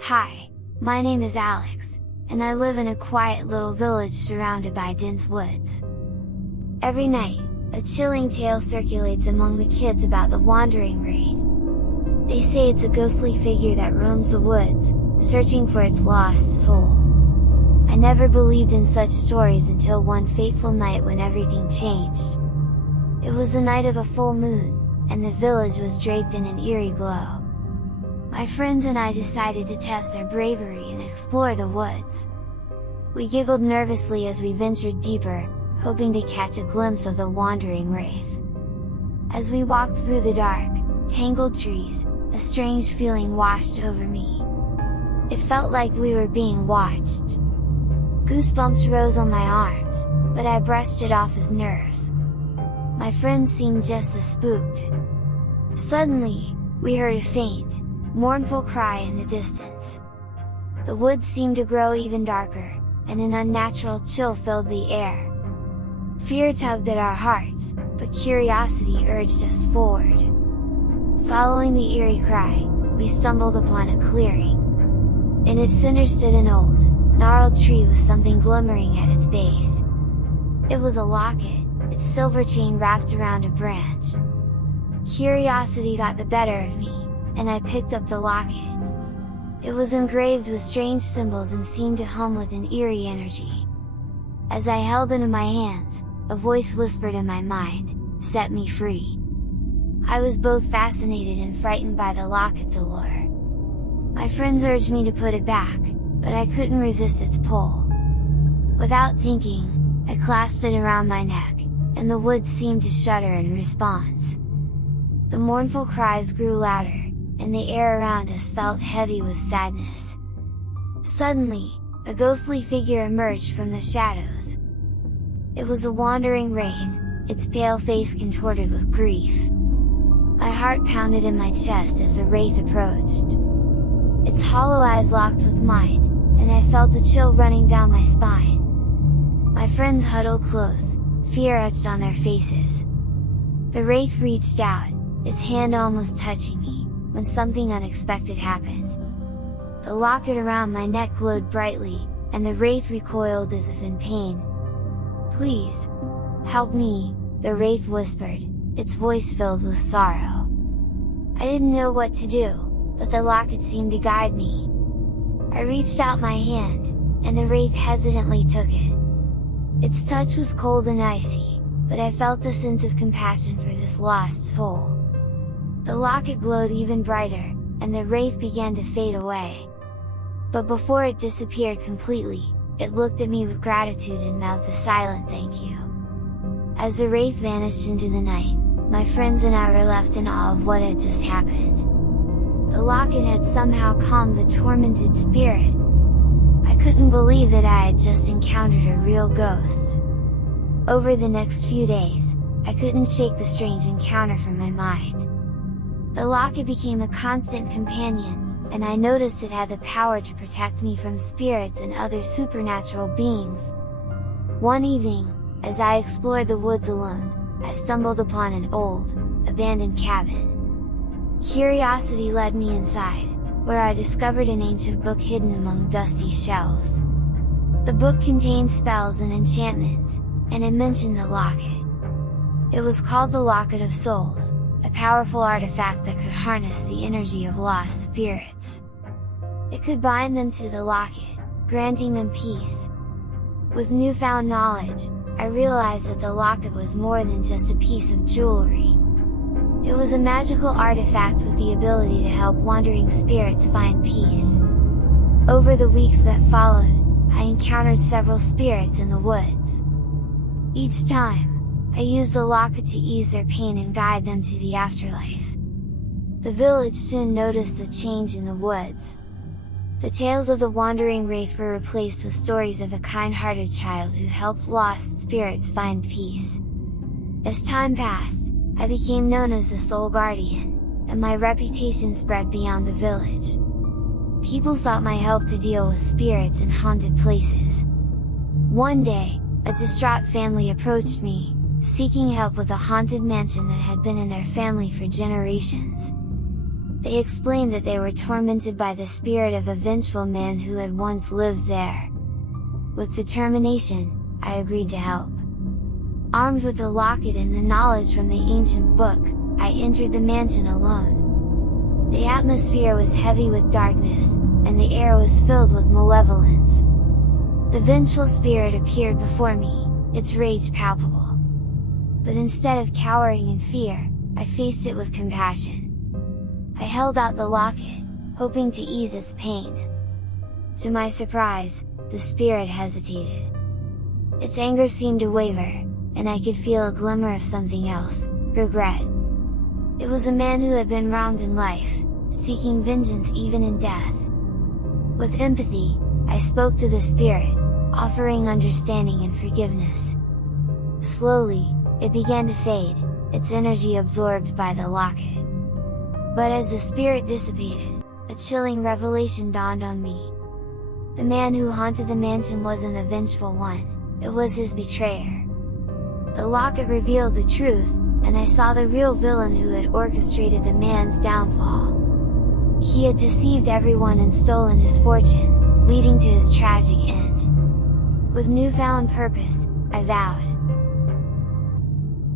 Hi, my name is Alex, and I live in a quiet little village surrounded by dense woods. Every night, a chilling tale circulates among the kids about the Wandering Wraith. They say it's a ghostly figure that roams the woods, searching for its lost soul. I never believed in such stories until one fateful night when everything changed. It was the night of a full moon, and the village was draped in an eerie glow. My friends and I decided to test our bravery and explore the woods. We giggled nervously as we ventured deeper, hoping to catch a glimpse of the Wandering Wraith. As we walked through the dark, tangled trees, a strange feeling washed over me. It felt like we were being watched. Goosebumps rose on my arms, but I brushed it off as nerves. My friends seemed just as spooked. Suddenly, we heard a faint, mournful cry in the distance. The woods seemed to grow even darker, and an unnatural chill filled the air. Fear tugged at our hearts, but curiosity urged us forward. Following the eerie cry, we stumbled upon a clearing. In its center stood an old, gnarled tree with something glimmering at its base. It was a locket, its silver chain wrapped around a branch. Curiosity got the better of me, and I picked up the locket. It was engraved with strange symbols and seemed to hum with an eerie energy. As I held it in my hands, a voice whispered in my mind, "Set me free." I was both fascinated and frightened by the locket's allure. My friends urged me to put it back, but I couldn't resist its pull. Without thinking, I clasped it around my neck, and the woods seemed to shudder in response. The mournful cries grew louder, and the air around us felt heavy with sadness. Suddenly, a ghostly figure emerged from the shadows. It was a Wandering Wraith, its pale face contorted with grief. My heart pounded in my chest as the Wraith approached. Its hollow eyes locked with mine, and I felt a chill running down my spine. My friends huddled close, fear etched on their faces. The Wraith reached out, its hand almost touching me, when something unexpected happened. The locket around my neck glowed brightly, and the Wraith recoiled as if in pain. "Please! Help me!" the Wraith whispered, its voice filled with sorrow. I didn't know what to do, but the locket seemed to guide me. I reached out my hand, and the Wraith hesitantly took it. Its touch was cold and icy, but I felt a sense of compassion for this lost soul. The locket glowed even brighter, and the Wraith began to fade away. But before it disappeared completely, it looked at me with gratitude and mouthed a silent thank you. As the Wraith vanished into the night, my friends and I were left in awe of what had just happened. The locket had somehow calmed the tormented spirit. I couldn't believe that I had just encountered a real ghost. Over the next few days, I couldn't shake the strange encounter from my mind. The locket became a constant companion, and I noticed it had the power to protect me from spirits and other supernatural beings. One evening, as I explored the woods alone, I stumbled upon an old, abandoned cabin. Curiosity led me inside, where I discovered an ancient book hidden among dusty shelves. The book contained spells and enchantments, and it mentioned the locket. It was called the Locket of Souls, a powerful artifact that could harness the energy of lost spirits. It could bind them to the locket, granting them peace. With newfound knowledge, I realized that the locket was more than just a piece of jewelry. It was a magical artifact with the ability to help wandering spirits find peace. Over the weeks that followed, I encountered several spirits in the woods. Each time, I used the locket to ease their pain and guide them to the afterlife. The village soon noticed the change in the woods. The tales of the Wandering Wraith were replaced with stories of a kind-hearted child who helped lost spirits find peace. As time passed, I became known as the Soul Guardian, and my reputation spread beyond the village. People sought my help to deal with spirits in haunted places. One day, a distraught family approached me, seeking help with a haunted mansion that had been in their family for generations. They explained that they were tormented by the spirit of a vengeful man who had once lived there. With determination, I agreed to help. Armed with the locket and the knowledge from the ancient book, I entered the mansion alone. The atmosphere was heavy with darkness, and the air was filled with malevolence. The vengeful spirit appeared before me, its rage palpable. But instead of cowering in fear, I faced it with compassion. I held out the locket, hoping to ease its pain. To my surprise, the spirit hesitated. Its anger seemed to waver, and I could feel a glimmer of something else, regret. It was a man who had been wronged in life, seeking vengeance even in death. With empathy, I spoke to the spirit, offering understanding and forgiveness. Slowly, it began to fade, its energy absorbed by the locket. But as the spirit dissipated, a chilling revelation dawned on me. The man who haunted the mansion wasn't the vengeful one, it was his betrayer. The locket revealed the truth, and I saw the real villain who had orchestrated the man's downfall. He had deceived everyone and stolen his fortune, leading to his tragic end. With newfound purpose, I vowed,